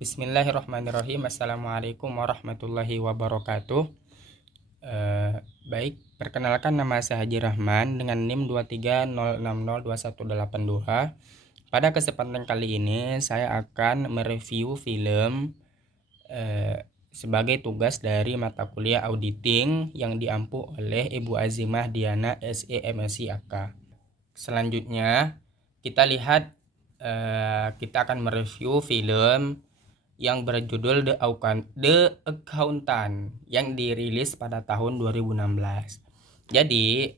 Bismillahirrahmanirrahim. Assalamualaikum warahmatullahi wabarakatuh. Baik, perkenalkan nama saya Haji Rahman dengan NIM 230602182. Pada kesempatan kali ini saya akan mereview film sebagai tugas dari mata kuliah auditing yang diampu oleh Ibu Azimah Diana SE MSc AK. Selanjutnya kita lihat kita akan mereview film yang berjudul The Accountant yang dirilis pada tahun 2016. Jadi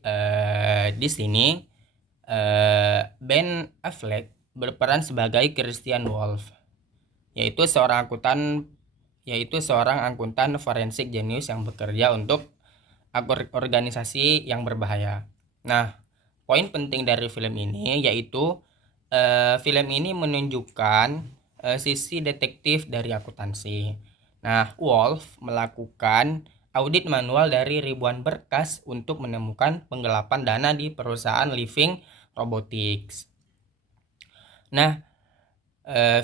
di sini Ben Affleck berperan sebagai Christian Wolf, yaitu seorang akuntan forensik jenius yang bekerja untuk organisasi yang berbahaya. Nah, poin penting dari film ini yaitu film ini menunjukkan sisi detektif dari akuntansi. Nah, Wolf melakukan audit manual dari ribuan berkas untuk menemukan penggelapan dana di perusahaan Living Robotics. Nah,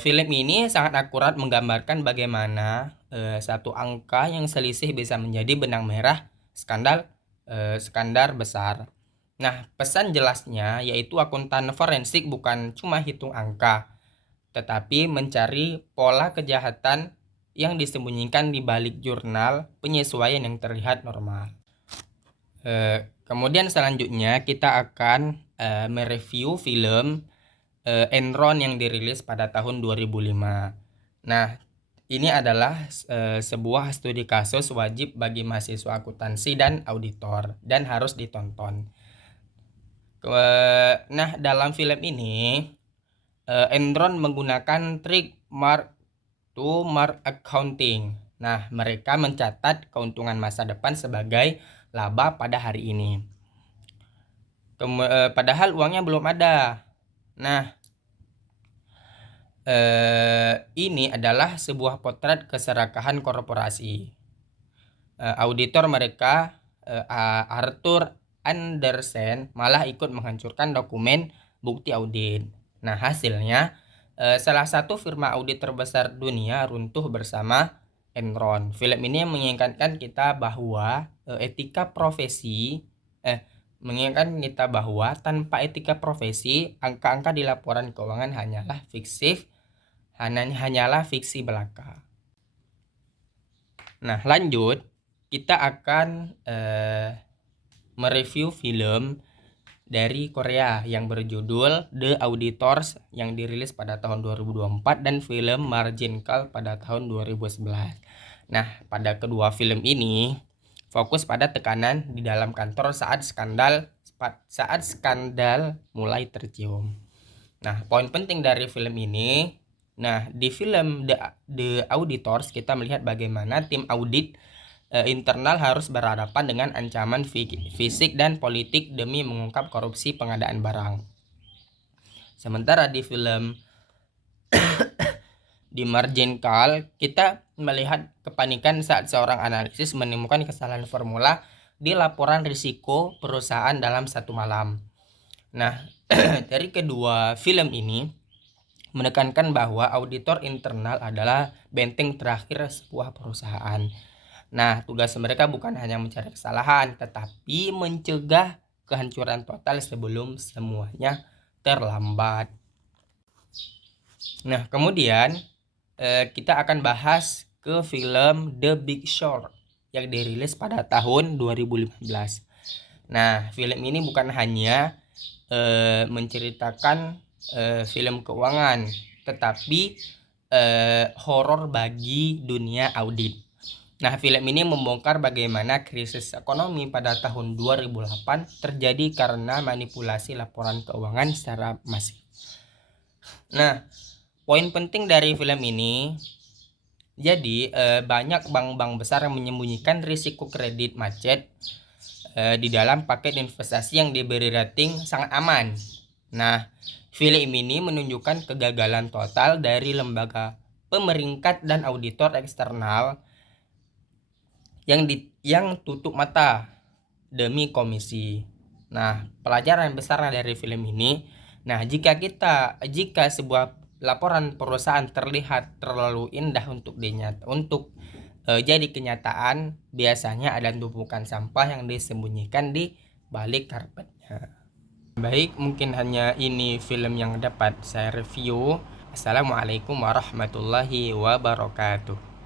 film ini sangat akurat menggambarkan bagaimana satu angka yang selisih bisa menjadi benang merah skandal besar. Nah, pesan jelasnya yaitu akuntan forensik bukan cuma hitung angka, tetapi mencari pola kejahatan yang disembunyikan di balik jurnal penyesuaian yang terlihat normal. Kemudian selanjutnya kita akan mereview film Enron yang dirilis pada tahun 2005. Nah, ini adalah sebuah studi kasus wajib bagi mahasiswa akuntansi dan auditor dan harus ditonton. Nah, dalam film ini Enron menggunakan trik mark to market accounting. Nah, mereka mencatat keuntungan masa depan sebagai laba pada hari ini. Padahal uangnya belum ada. Nah, ini adalah sebuah potret keserakahan korporasi. Auditor mereka, Arthur Andersen, malah ikut menghancurkan dokumen bukti audit. Nah, hasilnya salah satu firma audit terbesar dunia runtuh bersama Enron. Film ini mengingatkan kita bahwa tanpa etika profesi, angka-angka di laporan keuangan hanyalah fiksi belaka. Nah, lanjut kita akan mereview film dari Korea yang berjudul The Auditors yang dirilis pada tahun 2024 dan film Margin Call pada tahun 2011. Nah, pada kedua film ini fokus pada tekanan di dalam kantor saat skandal mulai tercium. Nah, poin penting dari film ini, di film The Auditors kita melihat bagaimana tim audit internal harus berhadapan dengan ancaman fisik dan politik demi mengungkap korupsi pengadaan barang. Sementara di film di Margin Call, kita melihat kepanikan saat seorang analisis menemukan kesalahan formula di laporan risiko perusahaan dalam satu malam. Nah, dari kedua film ini menekankan bahwa auditor internal adalah benteng terakhir sebuah perusahaan. Nah, tugas mereka bukan hanya mencari kesalahan, tetapi mencegah kehancuran total sebelum semuanya terlambat. Nah, kemudian kita akan bahas ke film The Big Short yang dirilis pada tahun 2015. Nah, film ini bukan hanya menceritakan film keuangan, tetapi horor bagi dunia audit. Nah, film ini membongkar bagaimana krisis ekonomi pada tahun 2008 terjadi karena manipulasi laporan keuangan secara masif. Nah, poin penting dari film ini, jadi banyak bank-bank besar yang menyembunyikan risiko kredit macet di dalam paket investasi yang diberi rating sangat aman. Nah, film ini menunjukkan kegagalan total dari lembaga pemeringkat dan auditor eksternal yang tutup mata demi komisi. Nah, pelajaran besar dari film ini, jika sebuah laporan perusahaan terlihat terlalu indah untuk jadi kenyataan, biasanya ada tumpukan sampah yang disembunyikan di balik karpetnya. Baik, mungkin hanya ini film yang dapat saya review. Assalamualaikum warahmatullahi wabarakatuh.